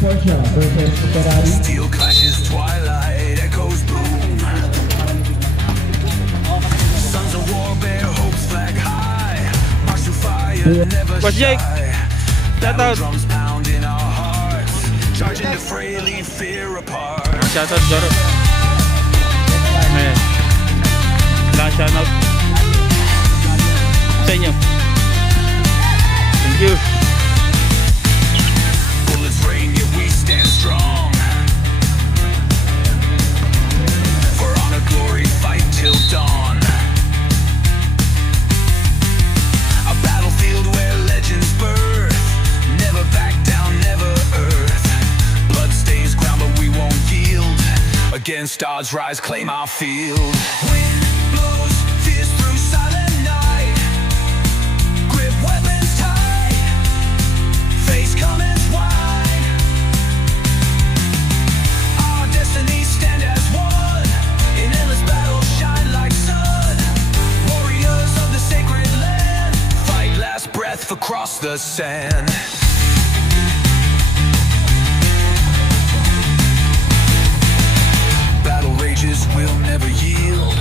Porsche versus Ferrari. Steel clashes, twilight echoes boom. Sons of war bear hopes flag high. March to fire, never shy. Drums pound in our hearts. Charging the fray, leave fear apart. Shoutout Garo. Ayan. Lang shoutout sa inyo. Thank you. Bullets rain, yet we stand strong. For honor, glory, fight till dawn. A battlefield where legends birth. Never back down, never earth. Blood stains ground, but we won't yield. Against odds, rise, claim our field. Wind blows, fierce through silent night. Grip weapons tight. Face comings wide. Our destinies stand as one. In endless battle, shine like sun. Warriors of the sacred land. Fight last breath across the sand. Battle rages will never yield.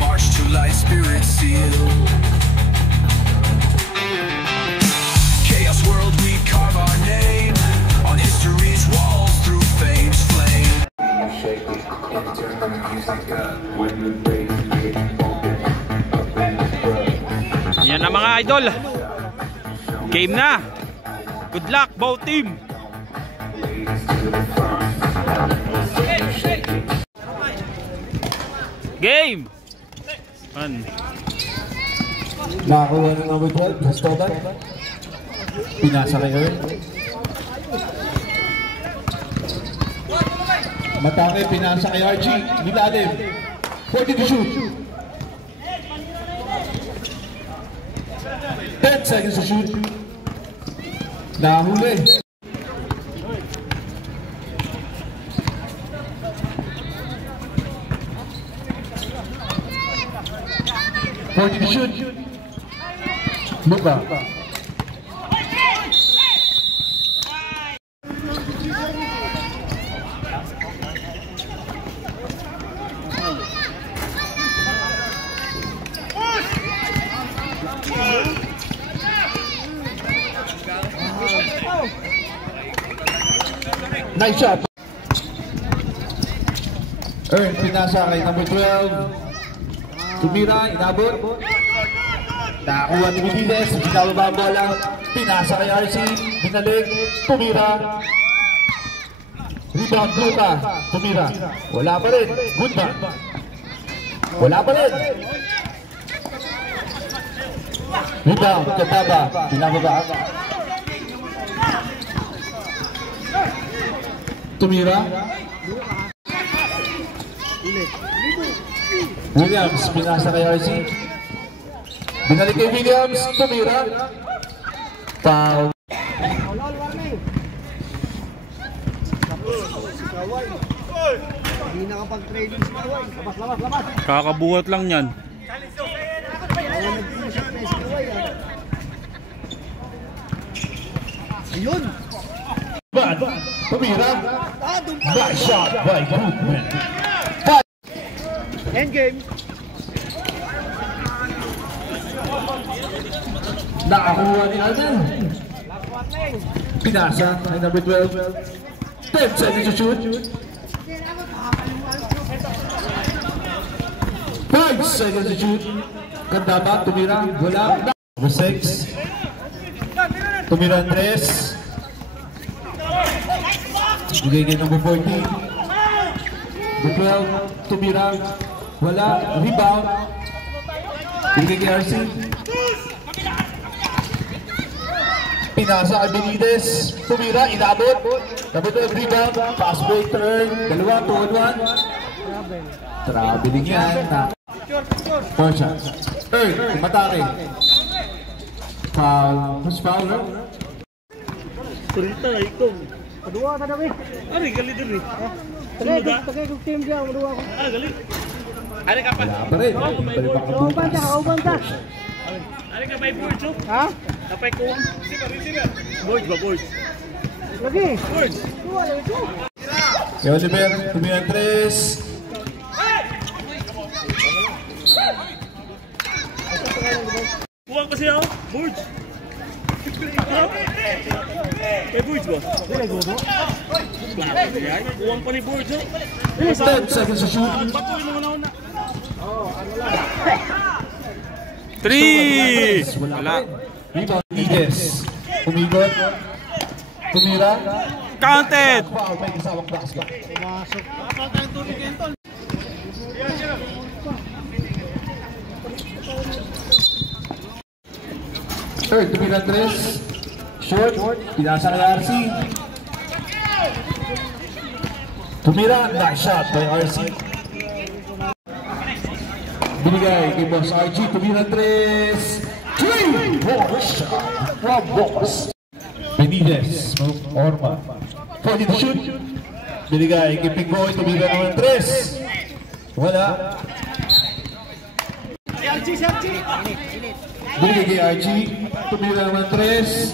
March to light, spirit sealed. Chaos world, we carve our name on history's walls through fame's flame. Yan na mga idol. Game na. Good luck both team. Game. Nakakuha ng number 12, Gastoban. Pinasa kay Earl. Matake, pinasa kay Archie. Nilalim. 40 to shoot. 10 seconds to shoot. Nahuli. To shoot. Luka. Nice shot. Earn, pinasa kay number 12. Tumira, inabot. Nakakuha ni Midiles, binababa ang bola. Pinasa kay RC, binalig. Tumira. Rebound, Luka. Tumira. Wala pa rin. Good man. Wala pa rin. Rebound, Kataba. Binababa. Tumira. Williams, pinasa kay RC. Binalik kay Williams, tumira. Foul. Hindi nakapag-training si Kawai. Labas. Kakabuhat lang yan. Ayun! Tumira. Nice shot by Goodman. Endgame! Nakakuha ni Alden. Pinasa ay number 12. 10 seconds to shoot. 5 seconds to shoot. Ganda ba? Tumira. Wala. Number 6. Tumira Andres. Bigay kay number 14. Number 12. Tumira. Wala. Rebound. Bigay kay RC. Pinasa kay Benitez. Tumira. Inabot. Number 12. Rebound. Pass break turn. Dalawa. 2-on-1. Traveling yan. 4 shots. Earl. Matake. Foul. Who's foul? Turita na ikaw. Madua ka dami. Ari, gali din eh. Tagay kong team diyan. Madua ko. Gali. Ari ka pa. Wala pa rin. Kauban ka. Ari ka pa i-purchok. Ha? Tapay ko. Boys ba, boys? Lagi. Boys. Si Oliver, tumira 3. Buwan kasi ako. Boys. Kay boys ba? Buwan pa ni boys. 10 seconds to shoot. Batuin mo na una. 3! Wala. Rebound, Ides. Umigot. Tumira. Counted! Foul, may kasawang basket. Pumasok. Third, tumira 3. Short. Pinasa kay RC. Tumira. Nice shot by RC. Binigay kay Boss RG. Tumira 3. 3-point shot from Boss. Benitez. Orma. 40 to shoot. Binigay kay Pingoy. Tumira naman 3. Wala. Binigay kay RG. Tumira naman 3.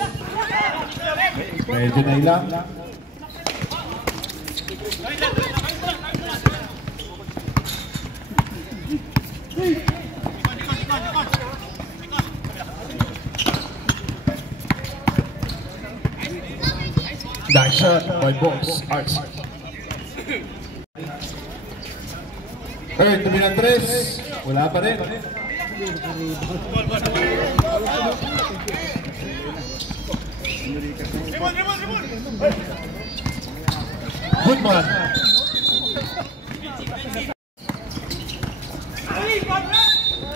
Medyo na ilang. Nice shot by Boss RC. Tumira 3. Wala pa rin. Goodman.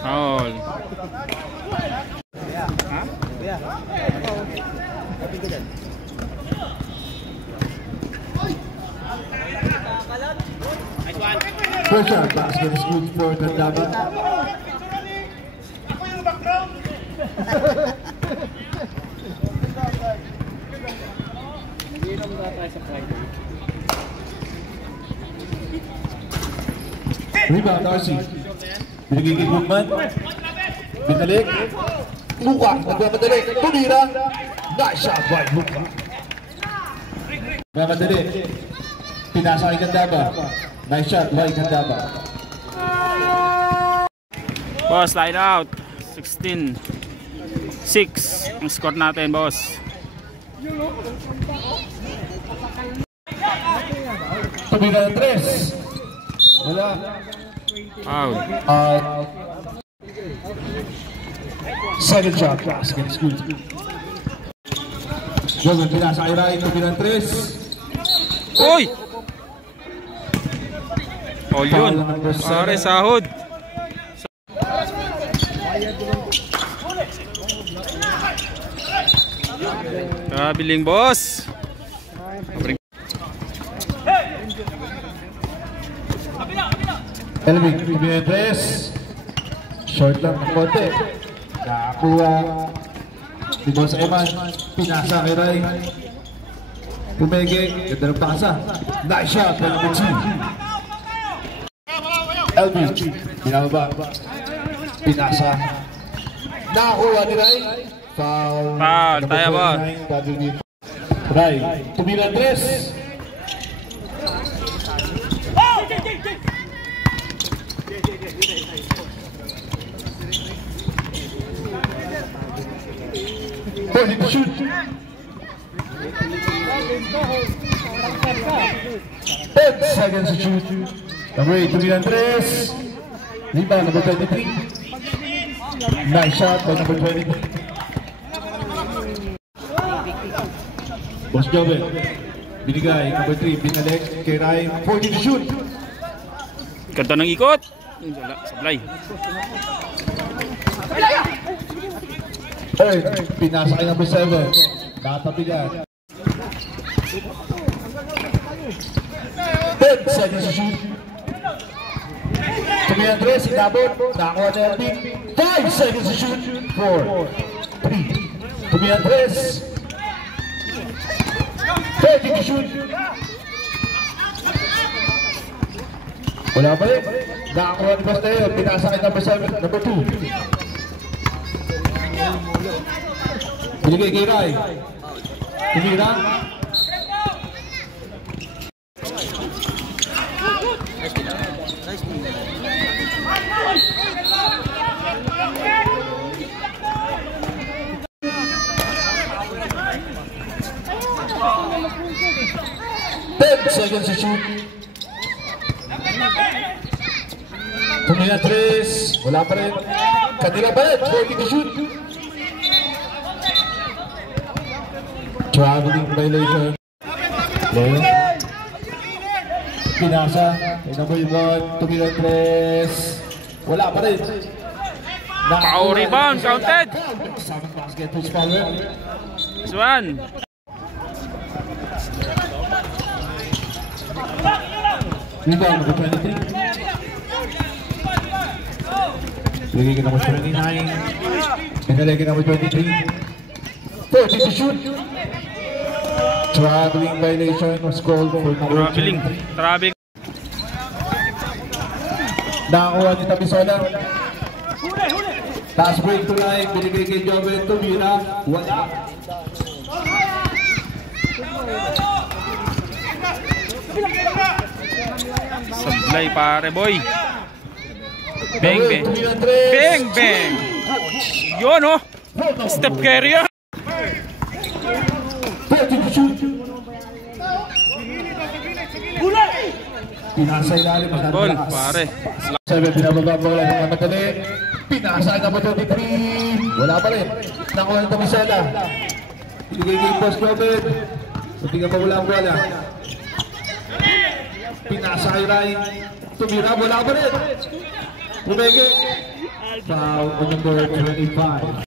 Foul. First shot, basket is good for Tandaba. Rebound, RC. Binigay kay Goodman. Binalik. Luka, nagmamadali. Tumira. Nice shot by Luka. Nagmamadali. Pinasa kay Tandaba. Nice shot by Tandaba. Boss, line out. 16-6 ang score natin, boss. Tumira ng 3. Wala. Foul. Second shot, basket is good. Jogan, pinasa kay Ryan. Tumira ng 3. Uy! Oh, yun. Pare, sahod. Kabiling, boss. Elvin, tumira ng 3. Short lang ng konti. Nakakuha. Si Boss Eman, pinasa kay Ryan. Pumege, ganda ng pasa. Nice shot by number 2. Elvin, pinababa. Pinasa. Nakakuha ni Ray. Foul. Foul, tayo, boss. Ray, tumira 3. Ready to shoot. 10 seconds to shoot. Number 8, tumira 3. Rebound, number 23. Nice shot by number 23. Boss Joven. Binigay, number 3, binalik kay Ryan. 40 to shoot. Ganda ng ikot. Wala, sablay. Pinasa kay number 7. Natapigan. 10 seconds to shoot. Tumira 3, inabot. Nakakuha na Elvin. 5 seconds to shoot. 4, 3. Tumira 3. 30 to shoot. Wala pa rin. Nakakuha ni Boss Teo. Pinasa kay number 7, number 2. Binigay kay Rai. Tumira. Seconds to shoot. Tumira 3. Wala pa rin. Kanila pa rin. 40 to shoot. Traveling violation. Leo. Pinasa. Number 1. Tumira 3. Wala pa rin. Power rebound. Counted. Samang basket to Spalwer. This one. Rebound number 23. Lagi number 29. And lagi number 23. 40 to shoot. Traveling violation was called for number 23. Traveling. Nakakuha ni Tabisola. Taas break to line. Binigay kay Joven. Tumira. Wala. Sablay pare boy. Bang bang. Bang bang. Yun oh. Step carrier. Pinasa ilalim. Ball pare. 7 pinababa bola ng madali. Pinasa na ba 23? Wala pa rin. Nakuha ng Tabisola. Binigay kay Post Joven. Hindi ka pa wala ang bola. Pinasa kay Rai. Tumira, wala pa rin. Tumege. Foul on number 25.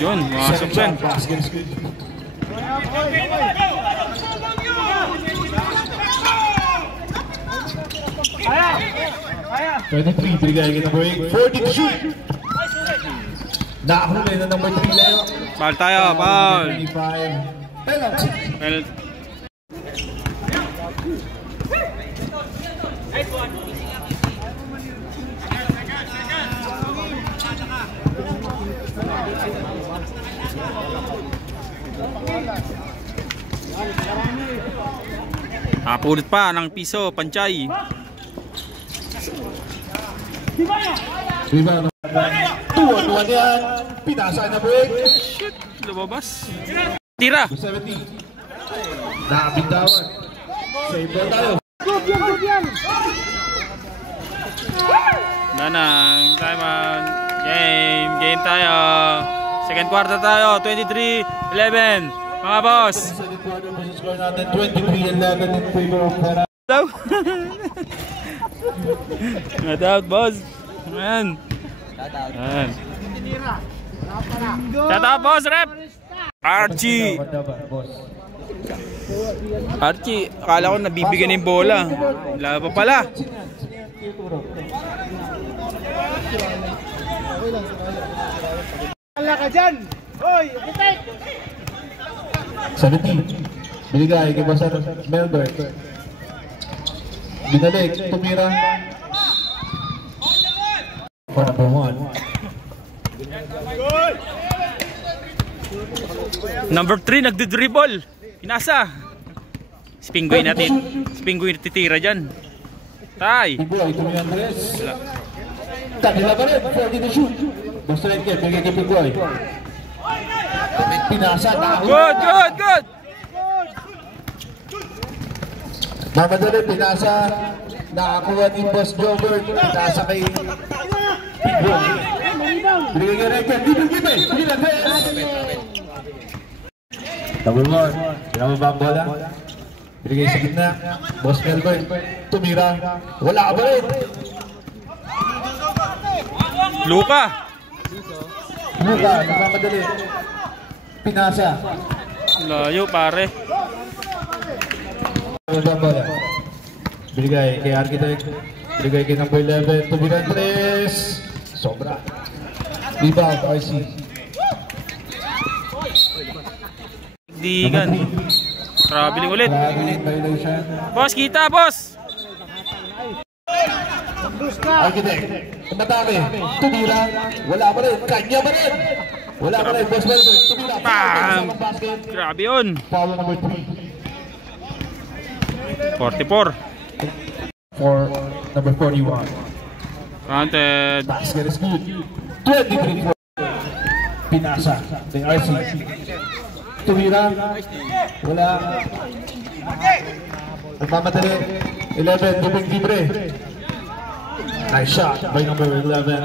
Yun, masok dyan. Basket screen. Kaya. 23, binigay kay number 8. 40 to shoot. Nakahuli na number 3 Leo. Foul tayo, foul. 25. Penalty. Well, pulot pa ng piso, panchay. Rebound. 2-on-1 yan. Pinasa na break. Shoot, lumabas. Tira. 70. Nakabitawan. Save ball tayo. Nanang, time on. Game tayo. Second quarter tayo, 23-11. Mga boss. Second quarter versus score natin 23-11 in favor of Pera. Hello. Shout out, boss. Man. Man. Shout out, boss, rep. Archie. Archie, akala ko nabibigyan ng bola. Wala pa pala. Wala ka dyan! Hoy! Itik! 17. Binigay kay Basar Melbourne. Binalik. Tumira. For number 1. Number 3, nagdidribble. Pinasa. Spingoy natin. Spingoy titira dyan. Tay. Pinggoy. Tumira Andres. Kanila pa rin. 40 to shoot. Basta rin kaya. Bigay kay Pinggoy. Pinasa. Good, good, good. Mamadali. Pinasa. Nakakuha ni Boss Jobert. Pinasa kay Pinggoy. Bigay kay Reker. Dibig-dibig. Tumira Andres. Double more. Pinababa ang bola. Binigay sa gitna. Boss Melbourne. Tumira. Wala ka ba rin? Luka. Luka. Nakamadali. Pinasa. Layo pare. Pinababa ang bola. Binigay kay Architect. Binigay kay number 11. Tumira 3. Sobra. Rebound. RC. Digan. Traveling ulit. Traveling violation. Boss, kita boss. Architect. Matake. Tumira. Wala pa rin. Kanya pa rin. Wala ka rin, boss Welber. Tumira. Bang! Basket. Grabe yun. Foul number 3. 44. For number 41. Counted. Basket is good. 23 for Pinasa. Kay RC. Tumira. Wala. Nagmamadali. 11. Dubing libre. Nice shot by number 11.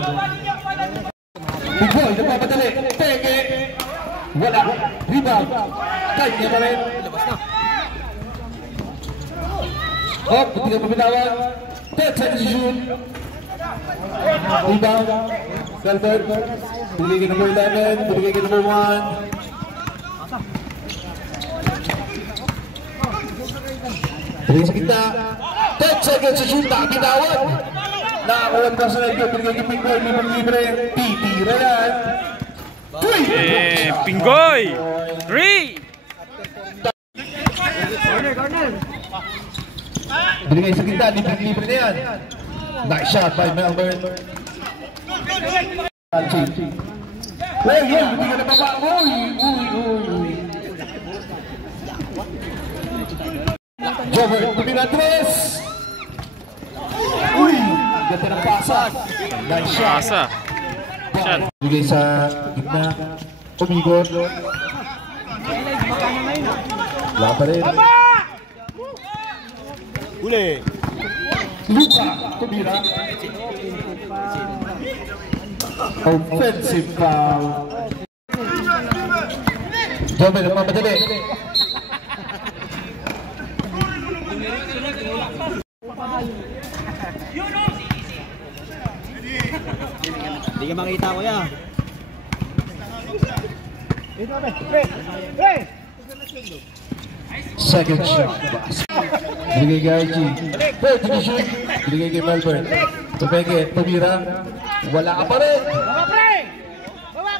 Big boy. Nagmamadali. Peke. Wala. Rebound. Kahit niya pa rin. Oh, hindi ka pabinawag. 10 seconds to shoot. Rebound. Galvin. Binigay ka number 11. Binigay ka number 1. Binigay sa kita. 10 seconds to shoot. Nakabinawag. Nakakuha ka sa nagyo. Binigay ka Pinggoy. Libre. Titira yan. 3. Pinggoy. 3. Binigay sa kita, libre na yan. Nice shot by Melbourne. Well, yeah, hindi ka na baba. Uy. Jover, tumira 3. Uy, ganda ng pasa. Nice shot. Pasa. Shot. Binigay sa gitna. Umigot. Wala pa rin. Huli. Luka, tumira. Offensive foul. Jovel, nagmamadali. Hindi ka makita ko yan. Second shot. Binigay kay Archie. Third division. Binigay kay Melbourne. Tumeke, tumira. Wala ka pa rin.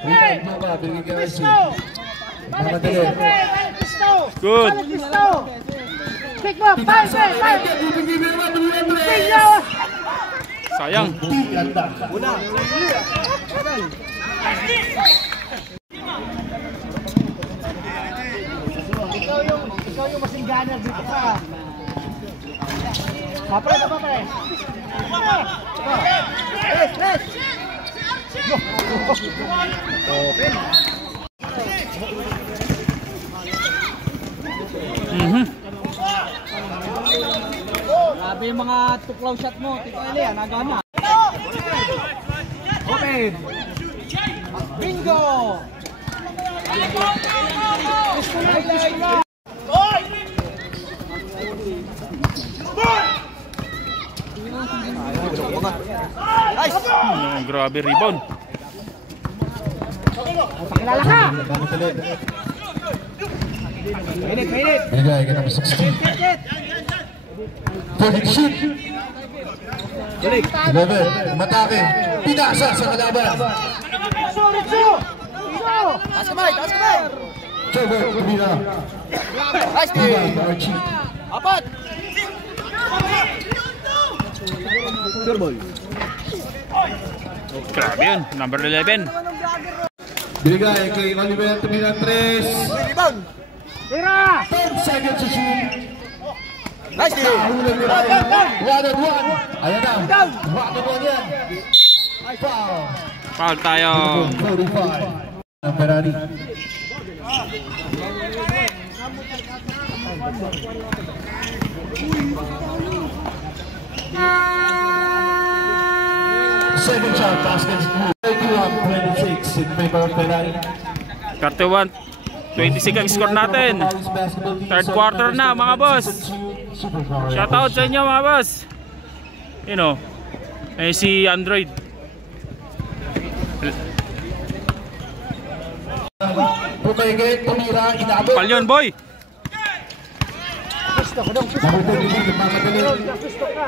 Rebound mo ba? Binigay kay Archie. Mamadali. Good. Pick mo! Five! Sayang. Ikaw yung masinggana dito ka. Papre! Yes! Open! Grabe yung mga tuklaw shot mo, Tito Eli, nagana. Open! Bingo! Grabe rebound. Pakilala ka! Minute! Binigay kay number 16. Third shoot. 11. Matake. Pinasa sa kalaban. Taas kamay! Jover, tumira. Nice Rebound by Archie. Apat! Grabe yun. Number 11. Binigay kay Oliver, tumira 3. Tira! 10 seconds to shoot. Nice Nahulog ni Ryan. 1-on-1. Ayan na. 1-on-1 yan. Foul. Foul tayo. 45. Ang Ferrari. Second shot, basket 31-26 in favor of Ferrari. 31-26 ang score natin. Third quarter na mga boss. Shoutout sa inyo mga boss. You know, si Android. Pumege, tumira, inabot. Pal yun boy. Number 33, nagmamadali.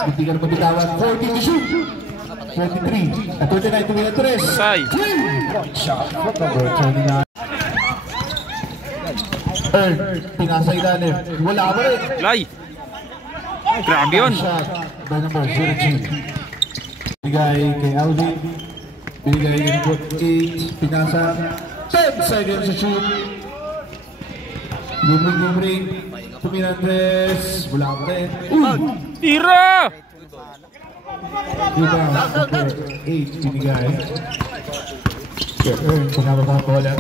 Hindi ka na mabitawan. 14 to shoot. 23. At 29, tumira 3. Say. Point shot from number 29. Earn, pinasa ilalim. Wala ka rin. Lay. Grabe yun. Shot by number 02. Binigay kay Alvin. Binigay kay number 8. Pinasa. 10 seconds to shoot. Libre. Tumira Andres. Wala pa rin. Tira! Diba? 8 binigay. Pinababa ang bola.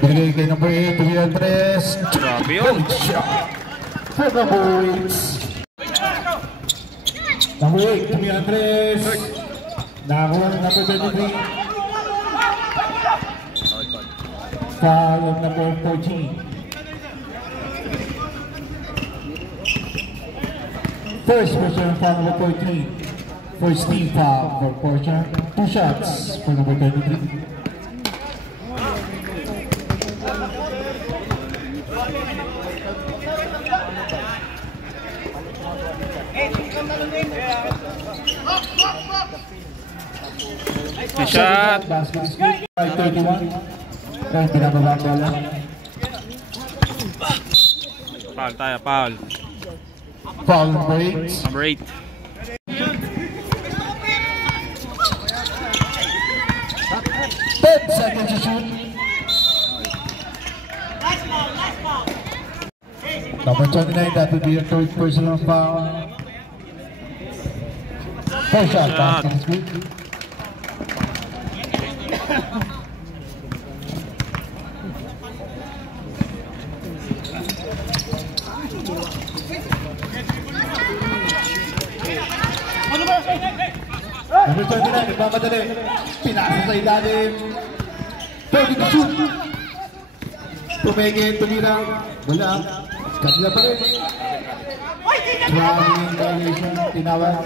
Binigay kay number 8. Tumira Andres. Grabe yun. For number 8. Number 8. Tumira Andres. Nakakuha ng number 23. Foul of number 14. First person foul number 14. First team foul for Portia. 2 shots for number 23. Nice shot. Basket is good. 5:31. Kaya pinababa ang bola. Foul tayo, foul. Foul number 8. Number 8. Seconds to shoot. Number 29, that would be your third personal foul. 4 shot, basket is good. Number 29, nagmamadali. Pinasa sa ilalim. Pwede to shoot. Tumigil, tumira. Wala. Kanila pa rin. Trying violation. Tinawag.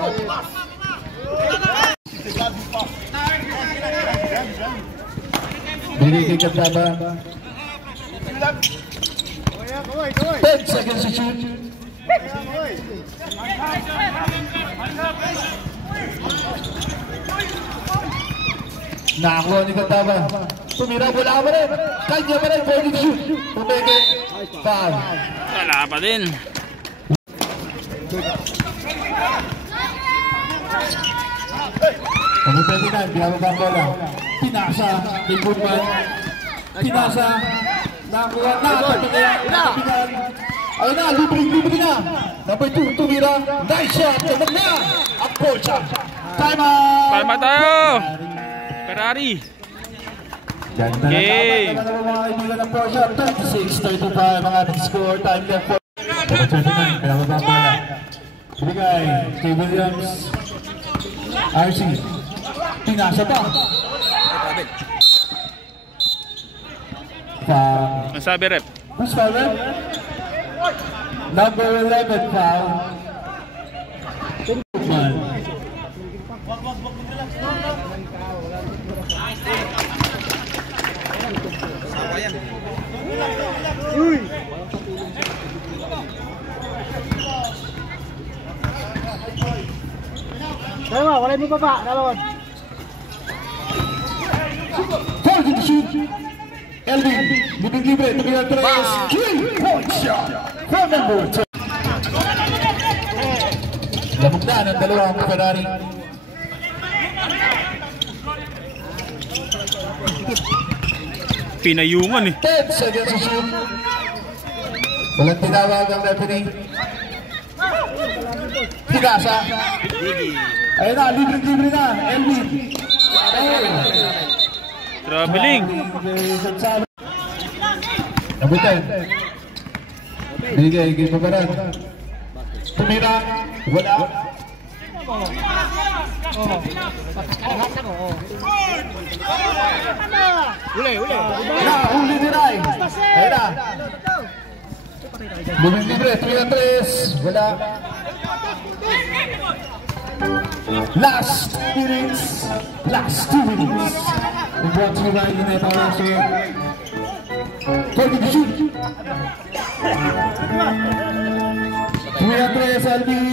Binigay kay Kaptaba. 10 seconds to shoot. Nakakuha ni Kaptaba. Tumira, wala pa rin. Kanya pa rin. Pwede to shoot. Tumigil. Foul. Wala pa din. Number 29, pinababa ang bola. Pinasa kay Goodman. Pinasa. Nakuha na. Tapigan. Ayun na, libre na. Number 2, tumira. Nice shot. Tumag na. Ang Portia. Time out. Palma tayo. Ferrari. Ganda na game. mga kaibigan ng Portia. 36-35 ang ating score. Time left for number 29, pinababa ang bola. Binigay kay Williams. RC. Pinasa pa. Foul. Ang sabi rep. Who's foul, rep? Number 11 foul. Goodman. Dalawa, wala mo baba, dalawa. Foul to shoot. Elvin. Libre. Tumira 3. 3-point shot. For number 2. Lamog na ng dalawang Ferrari. Pinayungan eh. 10 seconds to shoot. Walang tinawag ang referee. Pinasa. Ayun na, libre na. Elvin. Traveling. Number 10. Binigay kay Pagaran. Tumira. Wala. Uli. Huli ni Rai. Ayun na. Libre. 3-3. Wala. Last 2 minutes. We brought to you by United also. 20 to shoot. 3-3, Alvin.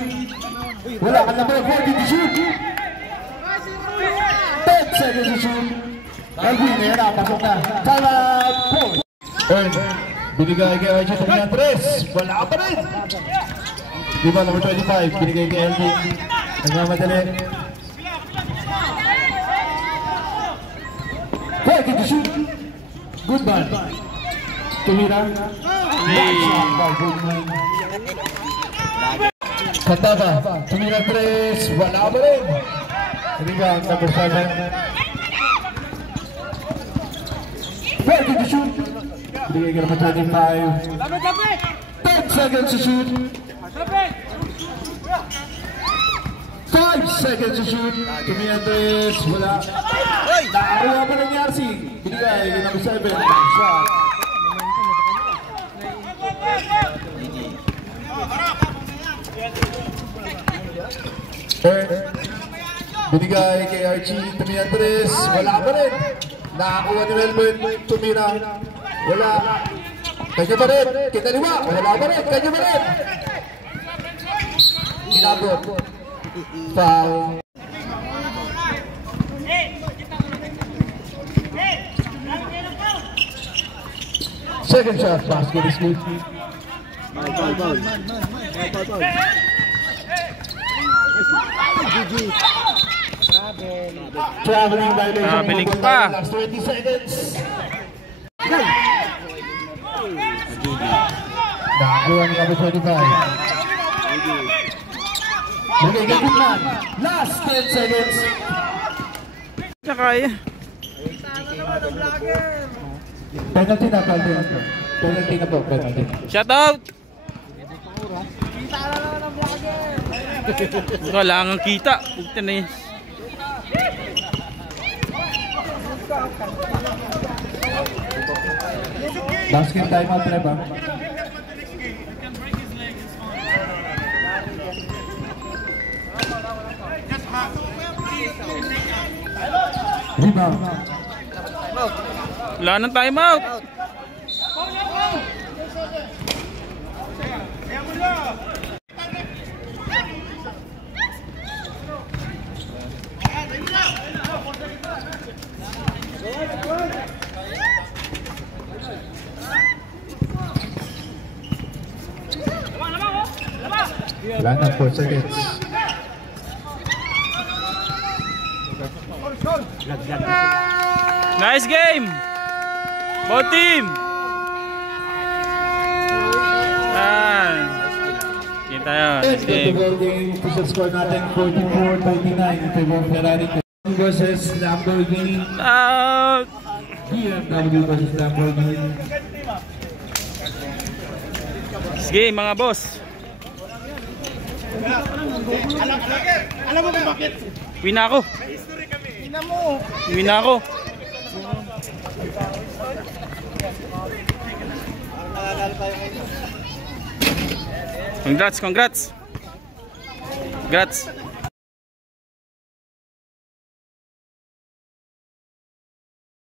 Wala ka naman. 40 to shoot. 10 seconds to shoot. Alvin, ayan na. Pasok na. Time out. Point. Binigay kay Archie Tumiyandres. Wala pa rin. Diba, number 25. Binigay kay Alvin. Nagmamadali. Ready to shoot. Good man. Tumira. Kataba. Tumira 3. Wala ba rin? Rebound number 7. Ready to shoot. Bigay ka naman 25. 10 seconds to shoot. 5 seconds to shoot. Tumiantes. Wala. Nakakuha pa ng RC. Binigay ka naman 7. Shot. Binigay kay Archie. Tumiantes. Wala pa rin. Nakakuha ni Melvin. Tumira. Wala. Kanya pa rin. Kinaliwa. Wala pa rin. Kanya pa rin. Inabot. Foul. Second shot. Basket is good. Traveling violation. Traveling pa. Last 20 seconds. Nakakuha ni number 25. Okay, good man. Last 10 seconds. Tsaka eh. Penalty na, penalty. Penalty na po, penalty. Shout out! Wala kang kita. Ito na yun. Basket time out na ba? Rebound. Wala nang timeout. Wala na, 4 seconds. Nice game! Both team! Kita yun. Nice game. Official score natin 44-39 in favor of Ferrari versus Lamborghini. Out! BMW versus Lamborghini. Nice game mga boss. Alam mo kung bakit? Win na ako. Win na ako. Congrats, congrats. Congrats.